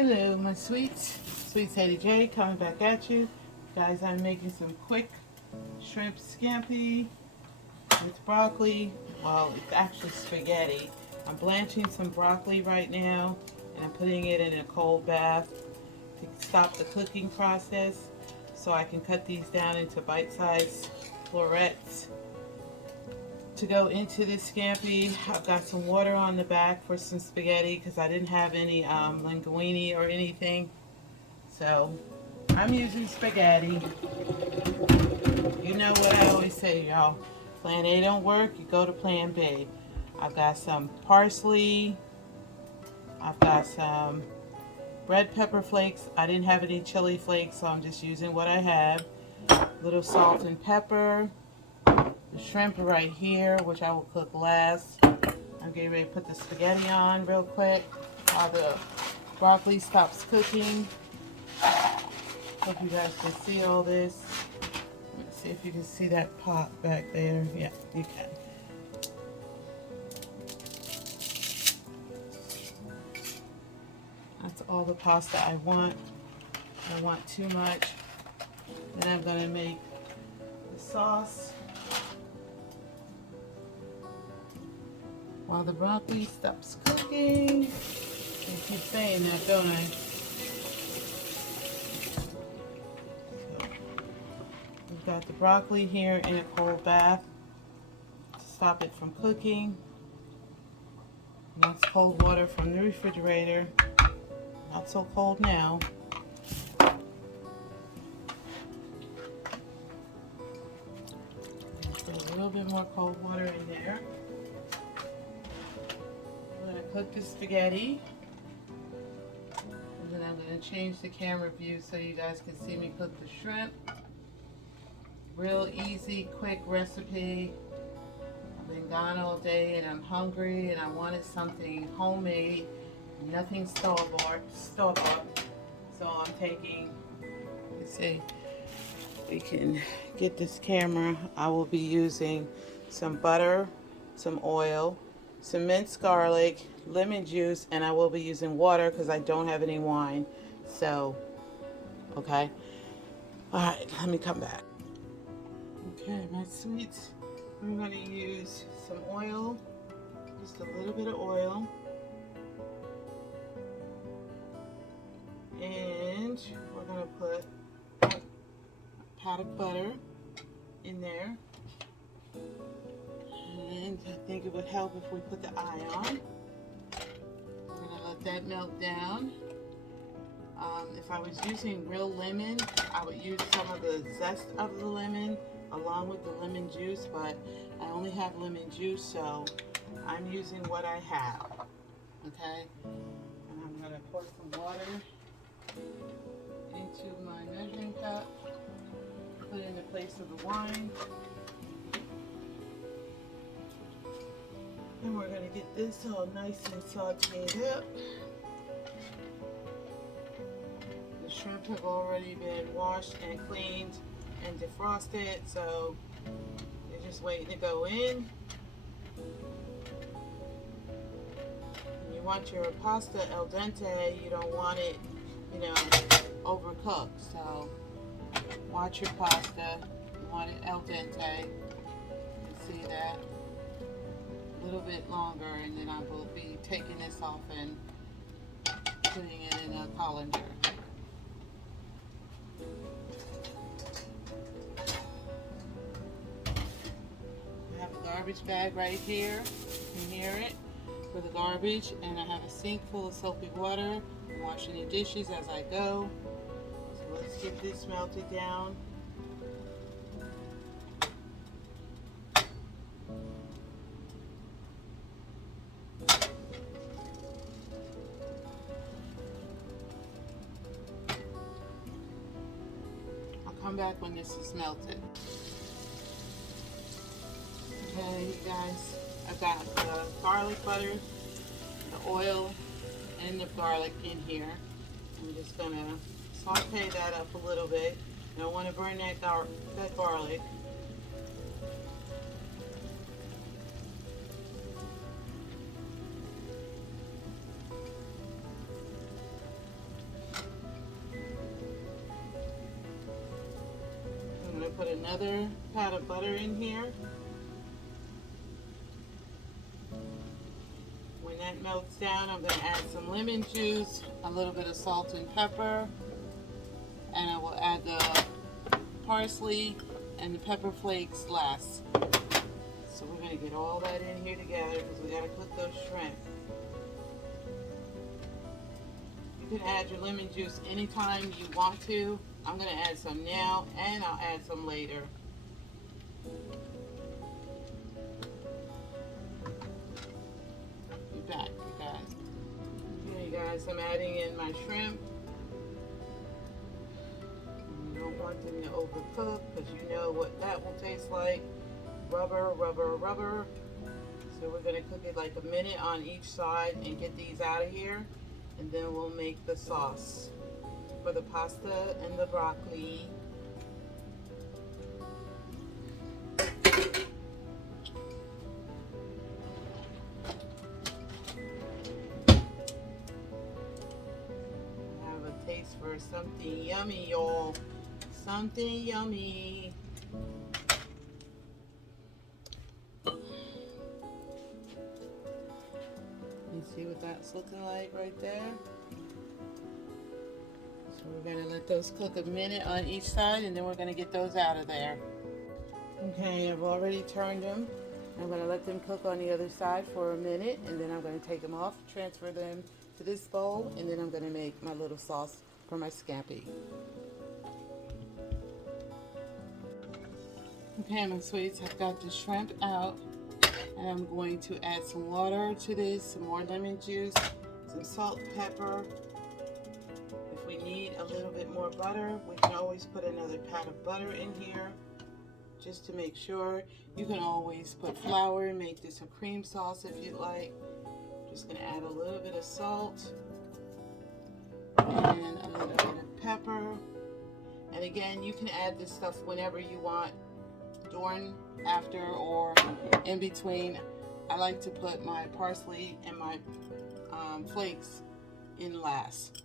Hello, my sweets. Sweet Sadie J coming back at you. Guys, I'm making some quick shrimp scampi with broccoli. Well, it's actually spaghetti. I'm blanching some broccoli right now, and I'm putting it in a cold bath to stop the cooking process so I can cut these down into bite-sized florets to go into this scampi. I've got some water on the back for some spaghetti because I didn't have any linguine or anything. So I'm using spaghetti. You know what I always say, y'all. Plan A don't work, you go to plan B. I've got some parsley. I've got some red pepper flakes. I didn't have any chili flakes, so I'm just using what I have. A little salt and pepper. The shrimp right here, which I will cook last. I'm getting ready to put the spaghetti on real quick while the broccoli stops cooking. Hope you guys can see all this. Let me see if you can see that pot back there. Yeah, you can. That's all the pasta I want. I don't want too much. Then I'm going to make the sauce. While the broccoli stops cooking. I keep saying that, don't I? So, we've got the broccoli here in a cold bath to stop it from cooking. And that's cold water from the refrigerator. Not so cold now. Put a little bit more cold water in there. I'm going to cook the spaghetti, and then I'm going to change the camera view so you guys can see me cook the shrimp. Real easy, quick recipe. I've been gone all day and I'm hungry and I wanted something homemade, nothing store-bought. So I'm taking, let's see, we can get this camera. I will be using some butter, some oil, some minced garlic, lemon juice, and I will be using water because I don't have any wine. So, okay. Alright, let me come back. Okay, my sweets. I'm going to use some oil, just a little bit of oil. And we're going to put a pat of butter in there. And I think it would help if we put the eye on. We're going to let that melt down. If I was using real lemon, I would use some of the zest of the lemon along with the lemon juice, but I only have lemon juice, so I'm using what I have. Okay? And I'm going to pour some water into my measuring cup, put it in the place of the wine. And we're going to get this all nice and sauteed up. The shrimp have already been washed and cleaned and defrosted, so they're just waiting to go in. And you want your pasta al dente, you don't want it, you know, overcooked. So watch your pasta, you want it al dente. You can see that. A little bit longer, and then I will be taking this off and putting it in a colander. I have a garbage bag right here. You can hear it for the garbage, and I have a sink full of soapy water. I'm washing the dishes as I go. So let's get this melted down. Come back when this is melted. Okay, you guys, I've got the garlic butter, the oil, and the garlic in here. I'm just gonna saute that up a little bit. I don't want to burn that garlic. put another pat of butter in here. When that melts down, I'm going to add some lemon juice, a little bit of salt and pepper, and I will add the parsley and the pepper flakes last. So we're going to get all that in here together because we got to cook those shrimp. You can add your lemon juice anytime you want to. I'm going to add some now and I'll add some later. Be back, you guys. Okay, you guys, I'm adding in my shrimp. You don't want them to overcook because you know what that will taste like. Rubber, rubber, rubber. So we're going to cook it like a minute on each side and get these out of here. And then we'll make the sauce for the pasta and the broccoli. Have a taste for something yummy, y'all. Something yummy. You see what that's looking like right there? So we're going to let those cook a minute on each side and then we're going to get those out of there. Okay, I've already turned them. I'm going to let them cook on the other side for a minute and then I'm going to take them off, transfer them to this bowl, and then I'm going to make my little sauce for my scampi. Okay, my sweets, I've got the shrimp out. And I'm going to add some water to this, some more lemon juice, some salt, pepper. If we need a little bit more butter, we can always put another pat of butter in here just to make sure. You can always put flour and make this a cream sauce if you'd like. Just going to add a little bit of salt and a little bit of pepper. And again, you can add this stuff whenever you want. During, after, or in between. I like to put my parsley and my flakes in last.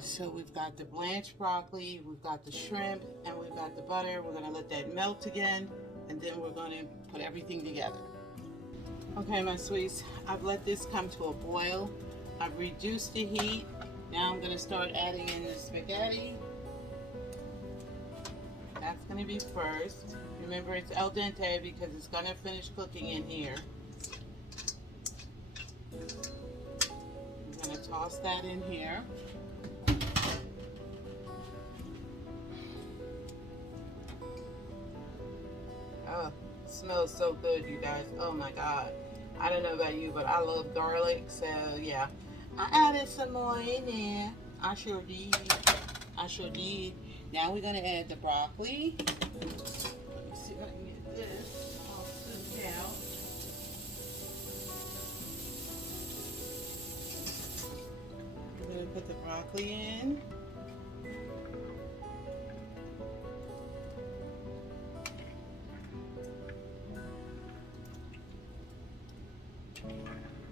So we've got the blanched broccoli, we've got the shrimp, and we've got the butter. We're going to let that melt again, and then we're going to put everything together. Okay, my sweets, I've let this come to a boil. I've reduced the heat. Now I'm going to start adding in the spaghetti. That's going to be first. Remember, it's al dente because it's going to finish cooking in here. I'm going to toss that in here. Oh, it smells so good, you guys. Oh my God. I don't know about you, but I love garlic. So yeah, I added some more in there. I sure did. I sure did. Now we're going to add the broccoli. Let me see if I can get this all scooped out. We're going to put the broccoli in.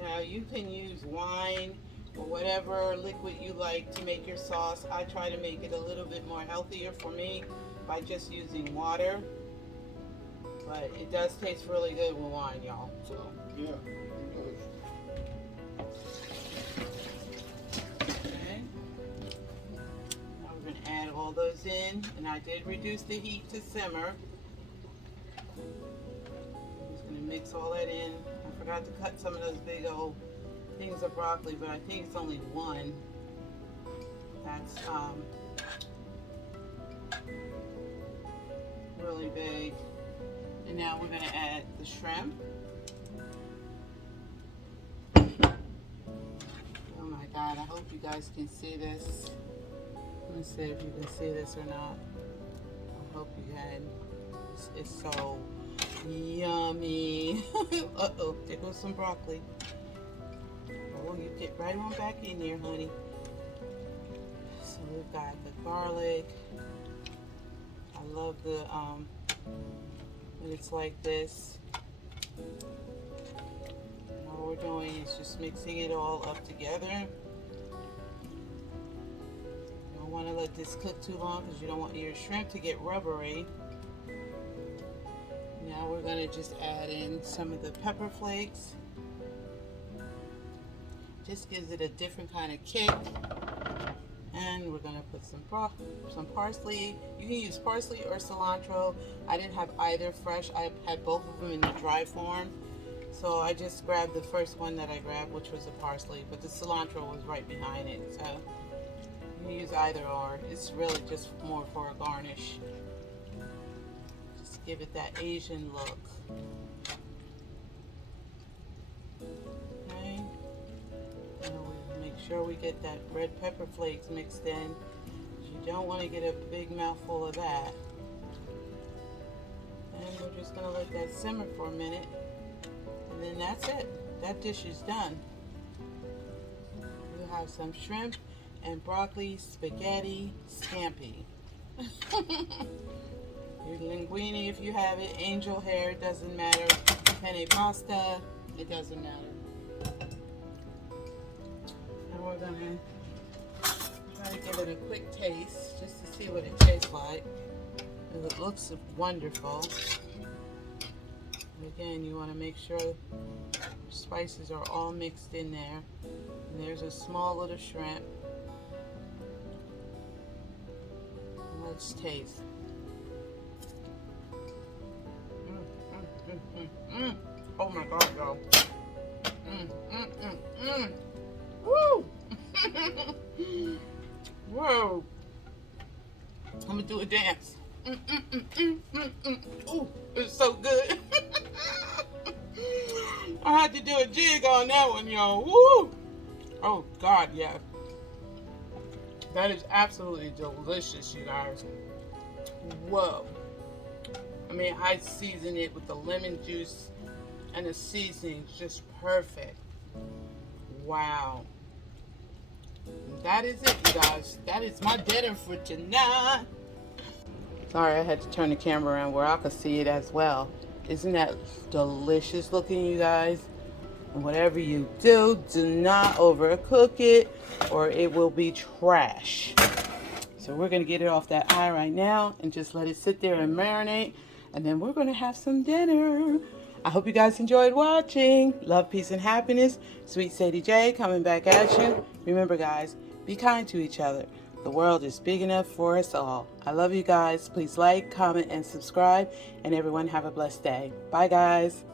Now you can use wine or whatever liquid you like to make your sauce. I try to make it a little bit more healthier for me by just using water, but it does taste really good with wine, y'all. So yeah. okay, now we're going to add all those in, and I did reduce the heat to simmer. I'm just going to mix all that in. I forgot to cut some of those big old things of broccoli, but I think it's only one. That's really big. And now we're going to add the shrimp. Oh my God, I hope you guys can see this. Let me see if you can see this or not. I hope you can. It's so yummy. Uh-oh, there goes some broccoli. Oh, you get right on back in there, honey. So we've got the garlic. I love the when it's like this. And all we're doing is just mixing it all up together. Don't want to let this cook too long because you don't want your shrimp to get rubbery. Now we're going to just add in some of the pepper flakes. Just gives it a different kind of kick. And we're going to put some parsley. You can use parsley or cilantro. I didn't have either fresh. I had both of them in the dry form. So I just grabbed the first one that I grabbed, which was the parsley. But the cilantro was right behind it. So you can use either or. It's really just more for a garnish. Just give it that Asian look. Okay. And we make sure we get that red pepper flakes mixed in. You don't want to get a big mouthful of that. And we're just going to let that simmer for a minute. And then that's it. That dish is done. You have some shrimp and broccoli spaghetti scampi. Your linguine, if you have it, angel hair, doesn't matter. Penne pasta, it doesn't matter. And we're gonna try to give it a quick taste just to see what it tastes like. It looks wonderful. And again, you want to make sure spices are all mixed in there. And there's a small little shrimp. Let's taste. Oh my God, y'all. Woo! Whoa! I'm gonna do a dance. Ooh, it's so good. I had to do a jig on that one, y'all. Woo! Oh God, yeah. That is absolutely delicious, you guys. Whoa. I mean, I seasoned it with the lemon juice and the seasoning, just perfect. Wow. That is it, you guys. That is my dinner for tonight. Sorry, I had to turn the camera around where I could see it as well. Isn't that delicious looking, you guys? And whatever you do, do not overcook it or it will be trash. So we're going to get it off that eye right now and just let it sit there and marinate. And then we're going to have some dinner. I hope you guys enjoyed watching. Love, peace, and happiness. Sweet Sadie J coming back at you. Remember, guys, be kind to each other. The world is big enough for us all. I love you guys. Please like, comment, and subscribe. And everyone have a blessed day. Bye, guys.